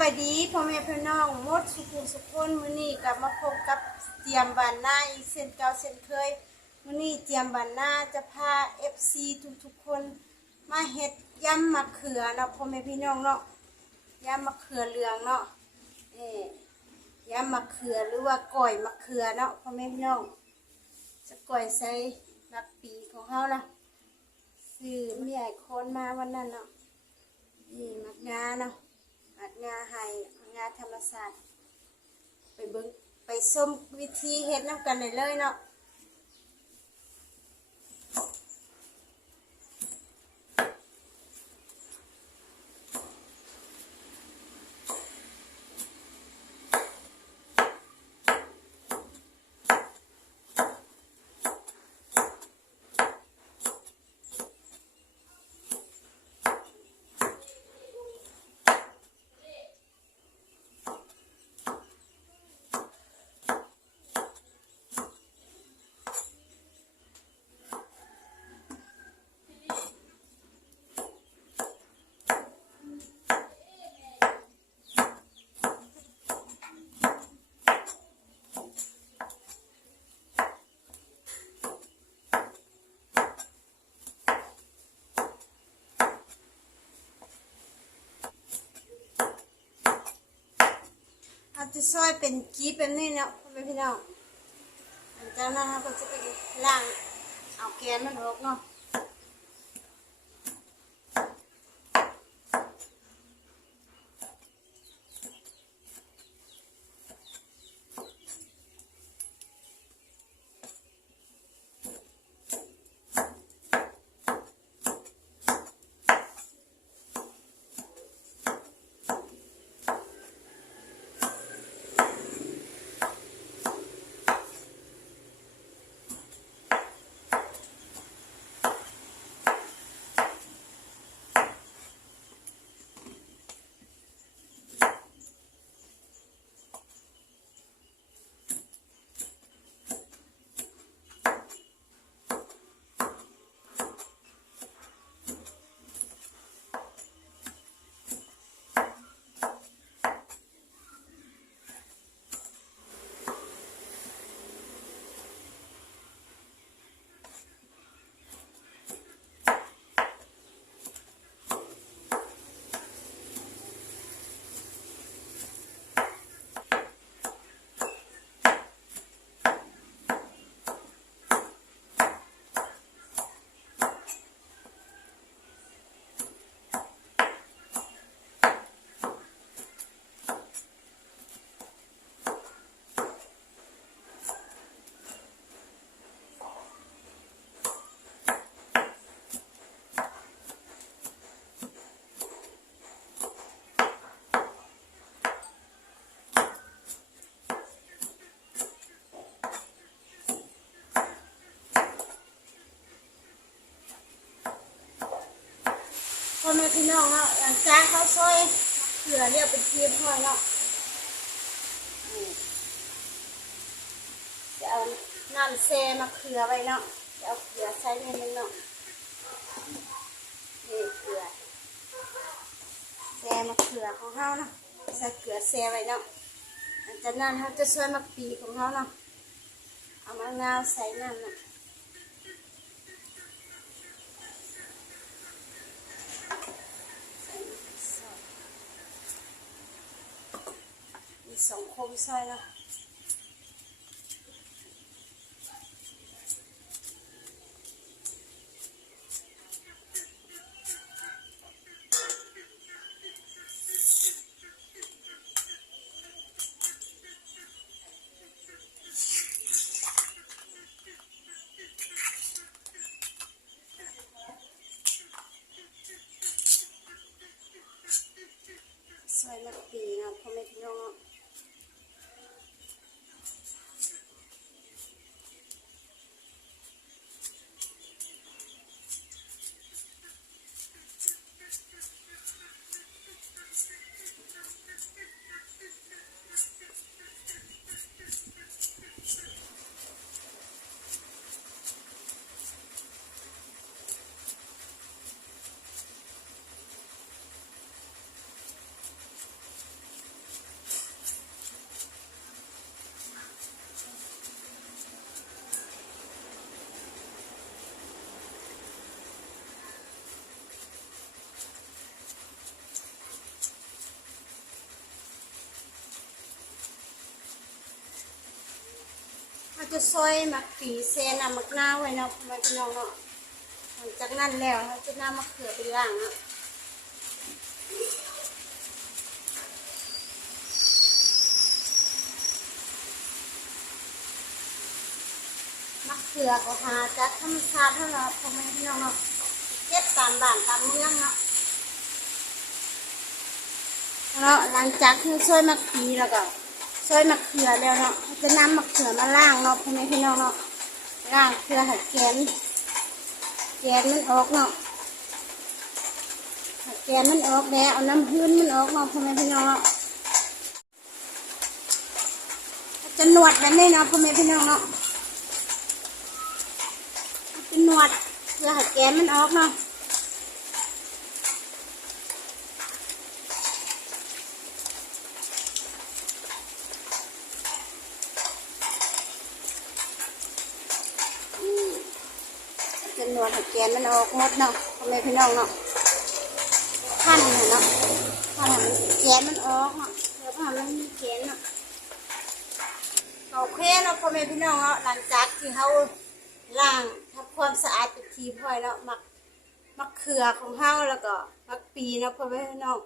บายดีพ่อแม่พี่น้องมดสุขุมสุขคนมื้อนี้กลับมาพบกับเตรียมบานหน้าอีกเส้นเก่าเส้นเคยมื้อนี้เตรียมบานหน้าจะพา FC ทุกๆคนมาเฮ็ดยำมะเขือเนาะพ่อแม่พี่น้องเนาะยำมะเขือเหลืองเนาะเอ้ยำมะเขือหรือว่าก้อยมะเขือเนาะพ่อแม่พี่น้องจะก้อยใส่ลักปีของเฮานะซื้อเมียโคนมาวันนั้นเนาะนี่มักงาเนาะ อัดงาไฮงาธรรมศาสตร์ไปเบิ้งไปส้มวิธีเฮ็ดน้ำกันได้เลยเนาะ จะซอยเป็นกีบแบบนี้เนาะเป็นพี่น้องหลังจากนั้นเราก็จะไปล้างเอาแกนมันออกเนาะ พ่อแม่พี่น้องเนาะหลังจากเขาซอยเกลือเรียกเป็นเทียมห้อยเนาะนี่จะเอาน้ำเซมาเกลือไว้เนาะจะเอาเกลือใส่ในนึงเนาะนี่เกลือแซมาเกลือของเขาเนาะใส่เกลือแซไว้เนาะหลังจากนั้นเขาจะช่วยมาปีของเขาเนาะเอามะนาวใส่น้ำเนาะ มีสองโคมใส่แล้วใส่มะปีนะพ่อแม่พี่น้อง จะซอยมักปีเซนน่ะมักนาวไว้เนาะพ่อแม่พี่น้องเนาะหลังจากนั้นแล้วเขาจะนำมะเขือไปล้างเนาะมะเขือก็หาจากธรรมชาติเท่านั้นพ่อแม่พี่น้องเนาะเก็บตามบ้านตามเมืองเนาะเนาะหลังจากที่ซอยมะปีแล้วก็ ซอยมะเขือแล้วเนาะจะนำมะเขือมาล้างเนาะพ่อแม่พี่น้องเนาะล้างเขือหัดแกนแกนมันออกเนาะหัดแกนมันออกแล้วเอาน้ำพื้นมันออกเนาะพ่อแม่พี่น้องเนาะจะนวดแบบนี้เนาะพ่อแม่พี่น้องเนาะจะนวดเพื่อหัดแกนมันออกเนาะ จำน วนหักแกนมันออกหมดเนาะพ่อแม่พี่น้องเนาะขั้นเนาะขั้นให้มันแกนมันออกเนาะเดี๋ยวพอมันมีแกนเนาะโอเคเนาะพ่อแม่พี่น้องเนาะหลังจากที่เขาล้างทำความสะอาดเป็นทีพอยแล้วมักมักเขือของเขาแล้วก็มักปีเนาะพ่อแม่พี่น้อง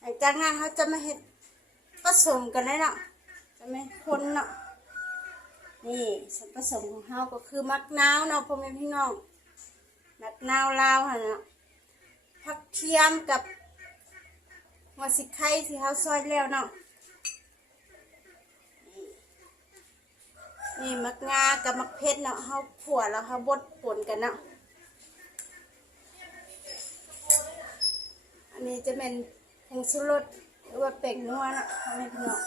หลังจากนั้นเขาจะมาเห็ดผสมกันเลยเนาะจะไม่คนเนาะนี่ส่วนผสมของเฮาก็คือมักน้าวเนาะพ่อแม่พี่น้อง นาวลาวหั่นเนาะผักเทียมกับหัวสิไข่ที่เฮาซอยแล้วเนาะนี่มักงากับมักเพชรเนาะเฮาขั่วแล้วเฮาบดป่นกันเนาะอันนี้จะเป็นผงชูรสหรือว่าเป็กนัวเนาะพ่อแม่พี่น้อง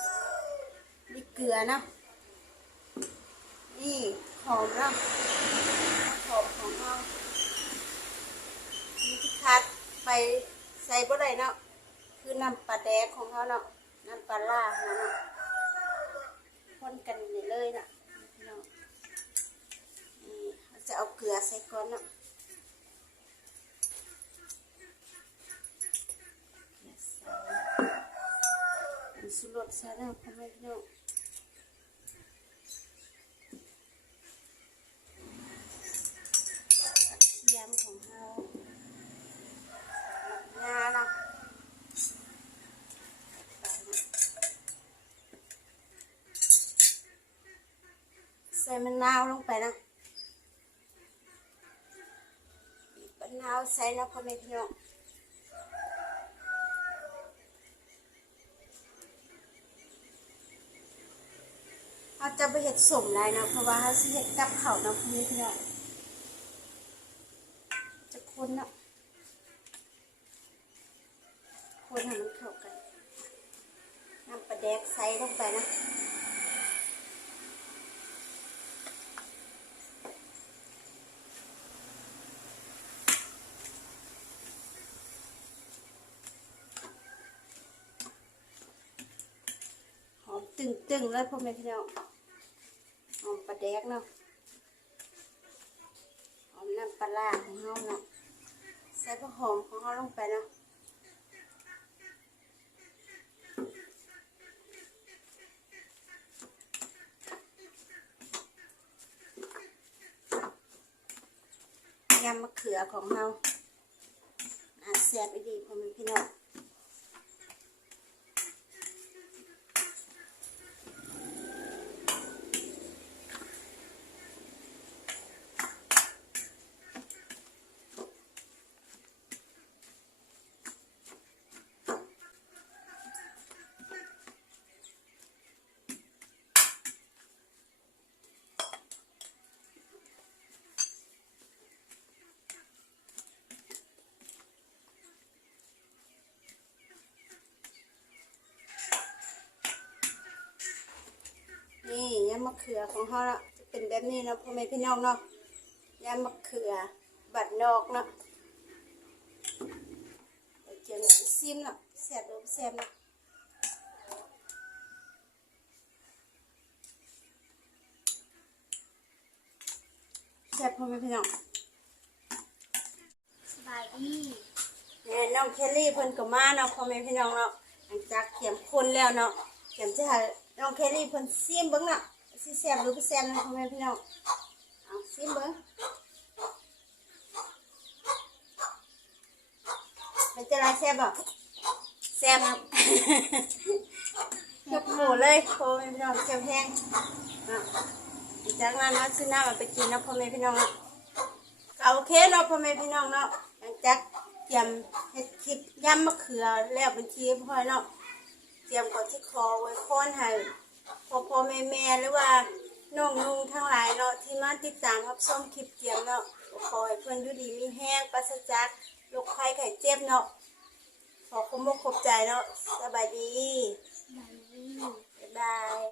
นี่เกลือเนาะนี่หอมแล้วหอมของเรา คัดไปใส่บ่ได้เนาะคือน้ำปลาแดกของเขาเนาะน้ำปลาล่าเนาะคนกันนี่เลยเนาะพี่น้องนี่เราจะเอาเกลือใส่ก่อนเนาะส่มีสุรสใส่แล้วพ่อแม่พี่น้อง มะนาวลงไปนะมะนาวใส่นะพ่อแม่พี่น้องเราจะไปเห็ดสมไรนะเพราะว่าเขาเห็ดกับเขานะพ่อแม่พี่น้องจะคนเนาะคนให้มันเข้ากันน้ำปลาแดกใส่ลงไปนะหอม ตึงๆเลยพ่อแม่พี่น้องหอมปลาแดกเนาะหอมน้ำปลาร้าของเขาเนาะใส่ผักหอมของเขาลงไปเนาะยำมะเขือของเราอาแซ่บไปดีพ่อแม่พี่น้องนี่ยำ มะเขือของเขาเนาะจะเป็นแบบนี้เนาะพ่อแม่พี่น้องเนาะยำมะเขือบัดนอกเนาะเดี๋ยวเจียวเนี่ยซิมเนาะแซ่บหรือบ่แซ่บเนาะแซ่บพ่อแม่พี่น้องสบายดีแม่น้องเคลลี่เพิ่นก็มาเนาะพ่อแม่พี่น้องเนาะหลังจากเขียมคนแล้วเนาะเขียมจะให้น้องเคลลี่เพิ่นซิมเบิ่งเนาะ สิแซ่บหรือบ่แซ่บนะพ่อแม่พี่น้องเอาซิมเบิ่งเป็นจะไรแซ่บบ่แซ่บครับยกหมูเลยพ่อแม่พี่น้องแซ่บแห้งอะจากนั้นมาซื้อน้ำมาไปกินนะพ่อแม่พี่น้องเนาะเอาโอเคเนาะพ่อแม่พี่น้องเนาะหลังจากเตรียมเฮ็ดคลิปย่ำมะเขือแล้วเป็นทีพ่อยเนาะเตรียมก่อนที่คอไว้ค้อนให้ พ่อพ่อแม่แม่หรือว่าน้องนุ่งทั้งหลายเนาะที่มาติดตามรับชมคลิปเกียงเนาะขอให้เพื่อนดูดีมีแห้งปราศจากโรคภัยไข่เจ็บเนาะขอคุ้มอกขอบใจเนาะสบายดี บายบาย